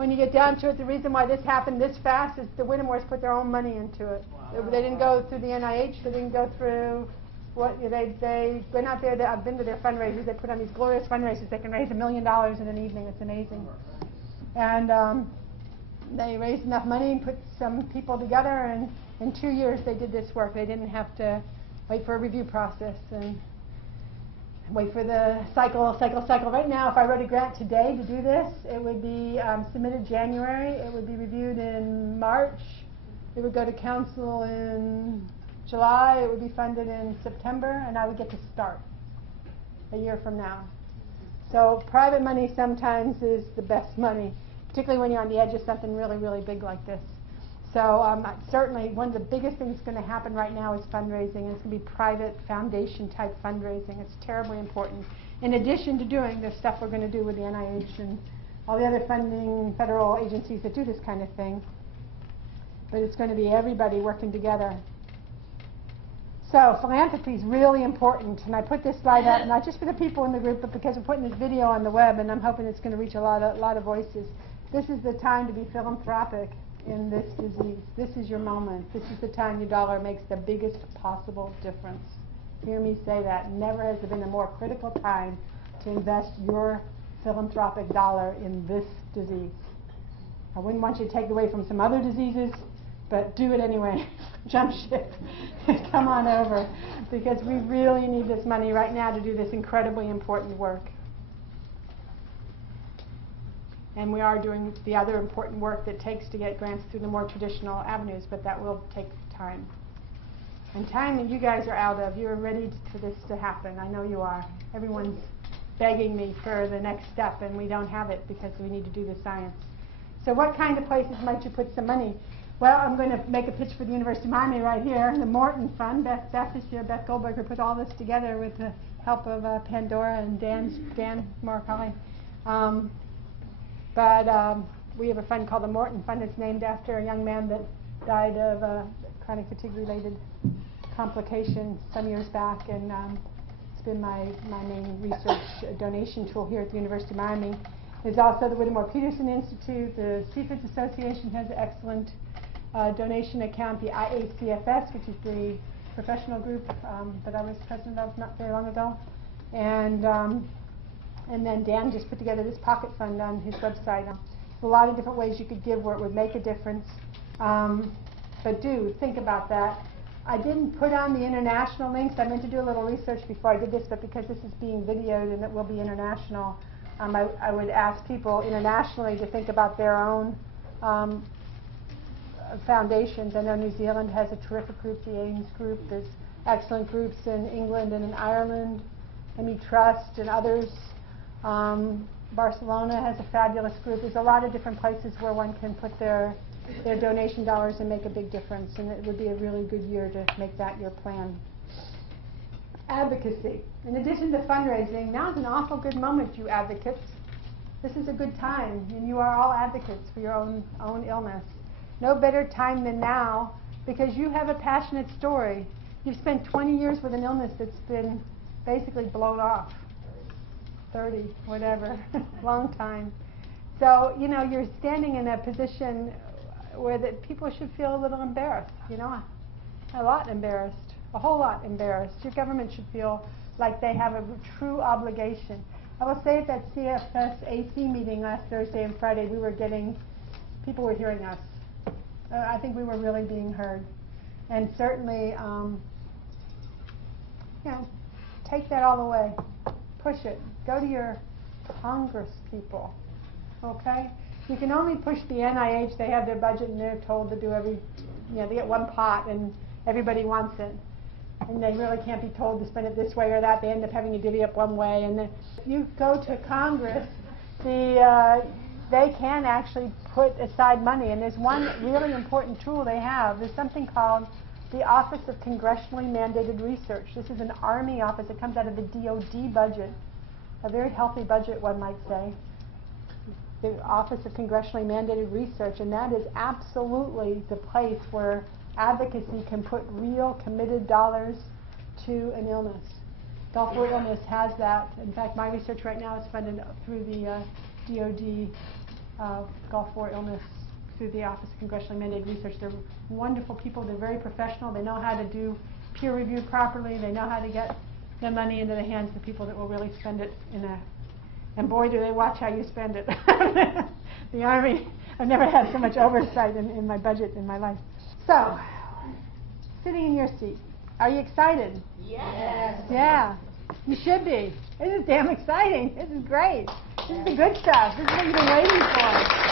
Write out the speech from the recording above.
when you get down to it, the reason why this happened this fast is the Whittemores put their own money into it. Wow. They didn't go through the NIH. They didn't go through what they went out there. I've been to their fundraisers. They put on these glorious fundraisers. They can raise $1 million in an evening. It's amazing. And they raised enough money and put some people together, and in 2 years they did this work. They didn't have to wait for a review process and wait for the cycle. Right now, if I wrote a grant today to do this, it would be submitted January. It would be reviewed in March. It would go to council in July. It would be funded in September, and I would get to start a year from now. So private money sometimes is the best money, particularly when you're on the edge of something really, really big like this. So certainly one of the biggest things that's going to happen right now is fundraising. It's going to be private foundation type fundraising. It's terribly important. In addition to doing the stuff we're going to do with the NIH and all the other funding federal agencies that do this kind of thing. But it's going to be everybody working together. So philanthropy is really important. And I put this slide up not just for the people in the group, but because we're putting this video on the web, and I'm hoping it's going to reach a lot of voices. This is the time to be philanthropic in this disease. This is your moment. This is the time your dollar makes the biggest possible difference. Hear me say that. Never has there been a more critical time to invest your philanthropic dollar in this disease. I wouldn't want you to take it away from some other diseases, but do it anyway. Jump ship. Come on over, because we really need this money right now to do this incredibly important work. And we are doing the other important work that takes to get grants through the more traditional avenues, but that will take time. And time that you guys are out of, you're ready for this to happen. I know you are. Everyone's begging me for the next step, and we don't have it because we need to do the science. So what kind of places might you put some money? Well, I'm going to make a pitch for the University of Miami right here, the Morton Fund. Beth is here. Beth Goldberger put all this together with the help of Pandora and Dan Murakami. But we have a fund called the Morton Fund. It's named after a young man that died of chronic fatigue-related complication some years back, and it's been my main research donation tool here at the University of Miami. There's also the Whittemore Peterson Institute. The CFS Association has an excellent donation account. The CFS, which is the professional group that I was president of not very long ago, and then Dan just put together this pocket fund on his website. There's a lot of different ways you could give where it would make a difference. But do think about that. I didn't put on the international links. I meant to do a little research before I did this, but because this is being videoed and it will be international, I would ask people internationally to think about their own foundations. I know New Zealand has a terrific group, the AIMS group. There's excellent groups in England and in Ireland, ME Trust and others. Barcelona has a fabulous group. There's a lot of different places where one can put their donation dollars and make a big difference, and it would be a really good year to make that your plan. Advocacy. In addition to fundraising, now is an awful good moment, you advocates. This is a good time, and you are all advocates for your own illness. No better time than now, because you have a passionate story. You've spent 20 years with an illness that's been basically blown off. 30, whatever, long time. So, you know, you're standing in a position where that people should feel a little embarrassed, you know, a lot embarrassed, a whole lot embarrassed. Your government should feel like they have a true obligation. I will say at that CFS AC meeting last Thursday and Friday, people were hearing us. I think we were really being heard. And certainly, you know, take that all the way. Push it. Go to your Congress people, okay? You can only push the NIH. They have their budget and they're told to do they get one pot and everybody wants it. And they really can't be told to spend it this way or that. They end up having to divvy up one way. And then you go to Congress, they can actually put aside money. And there's one really important tool they have. There's something called the Office of Congressionally Mandated Research. This is an Army office. It comes out of the DOD budget, a very healthy budget, one might say. The Office of Congressionally Mandated Research, and that is absolutely the place where advocacy can put real committed dollars to an illness. Gulf War Illness has that. In fact, my research right now is funded through the DOD Gulf War illness through the Office of Congressionally Mandated Research. They're wonderful people. They're very professional. They know how to do peer review properly. They know how to get the money into the hands of the people that will really spend it and boy, do they watch how you spend it. The Army, I've never had so much oversight in my budget in my life. So, sitting in your seat, are you excited? Yes. Yeah, you should be. This is damn exciting. This is great. This is the good stuff. This is what you've been waiting for.